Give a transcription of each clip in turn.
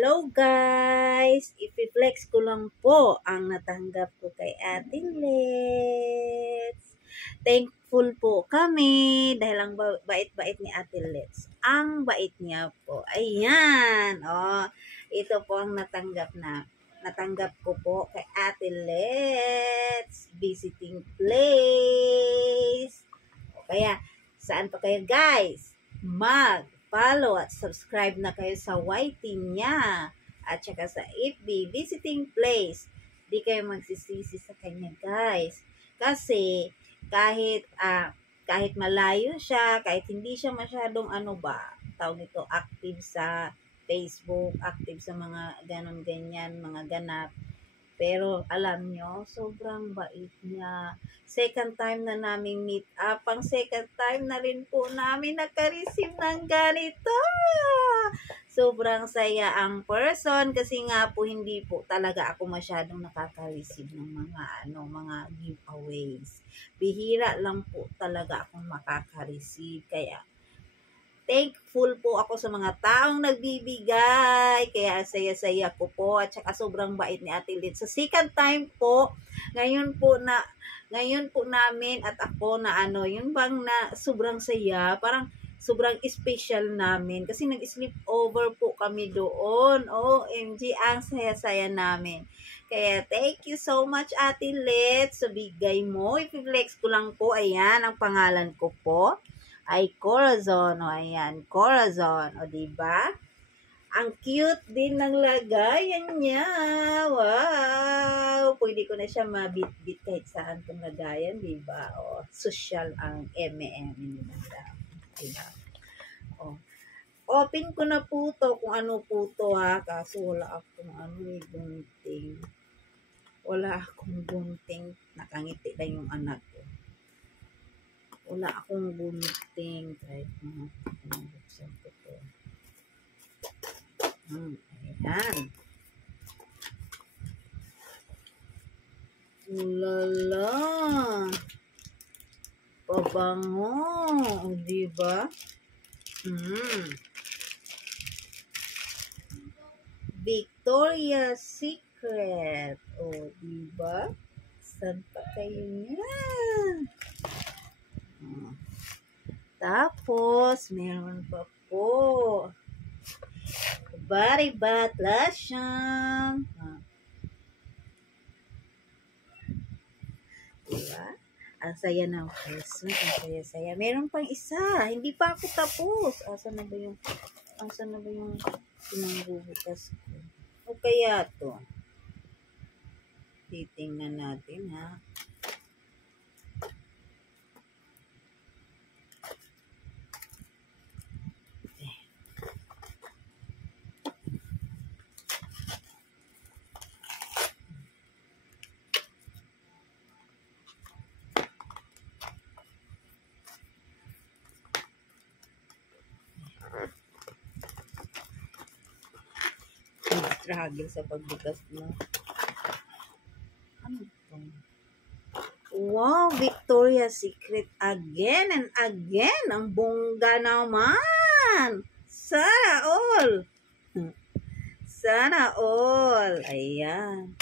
Hello guys! I-flex ko lang po ang natanggap ko kay Ate Let's. Thankful po kami dahil ang bait-bait ni Ate Let's. Ang bait niya po. Ayan! Oh, ito po ang natanggap ko po kay Ate Let's. Visiting place. O kaya, saan pa kayo guys? Follow at subscribe na kayo sa YT niya at saka sa FB Visiting Place. Di kayo magsisisi sa kanya guys. Kasi kahit malayo siya, kahit hindi siya masyadong tawag nito, active sa Facebook, active sa mga ganon ganyan, mga ganap. Pero alam nyo, sobrang bait niya. Second time na namin meet up. Ang second time na rin po namin naka-receive ng ganito. Sobrang saya ang person kasi nga po hindi po talaga ako masyadong nakaka-receive ng mga giveaways. Bihira lang po talaga akong makaka-receive. Kaya thankful po ako sa mga taong nagbibigay. Kaya saya-saya ko po. At saka sobrang bait ni Ate Lid. Sa second time po, ngayon po namin at ako na yun bang na sobrang saya. Parang sobrang special namin. Kasi nag-sleep over po kami doon. OMG, ang saya-saya namin. Kaya thank you so much Ate Lid sa bigay mo. I-flex ko lang po. Ayan, ang pangalan ko po ay Corazon. O, ayan, Corazon. O, diba? Ang cute din ng lagayan niya. Wow! Pwede ko na siya mabit-bit kahit saan kung lagayan, diba? O, social ang M&M. Diba? O, open ko na po to kung ano po to ha. Kaso wala akong gunting. Wala akong gunting. Nakangiti lang yung anak ko. Wala akong gunting. Kahit buksan ko to. Ayan. Ulala. Pabango. Diba? Victoria's Secret. O, diba? Saan pa kayo niyan? Tapos, meron pa po. Body bath lotion. Diba? Ang saya ng person. Ang saya-saya. Meron pang isa. Hindi pa ako tapos. Asan na ba yung pinangbubukas ko? O kaya to? Titingnan natin ha. Struggle sa pagbukas mo. Ano ito? Wow, Victoria's Secret again and again. Ang bongga naman. Sana all. Sana all. Ayan.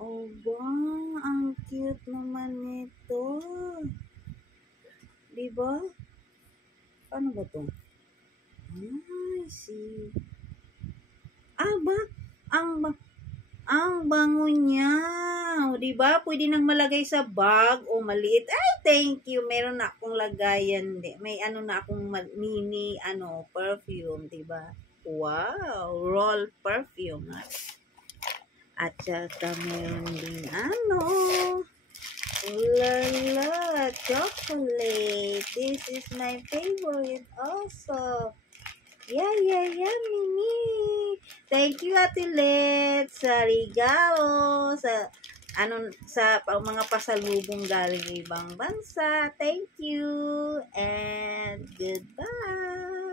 Oh, wow. Ang cute naman nito. Diba? Paano ba ito? Ay, see. Ang bango niya. O, diba? Pwede nang malagay sa bag o maliit. Ay, thank you. Meron na akong lagayan. May na akong mini, perfume, diba? Wow. Roll perfume. At saka meron din ulala, chocolate. This is my favorite also. Yeah, Mimi. Thank you, Ate Let, sa regalo, sa mga pasalubong galing ibang bansa. Thank you, and goodbye.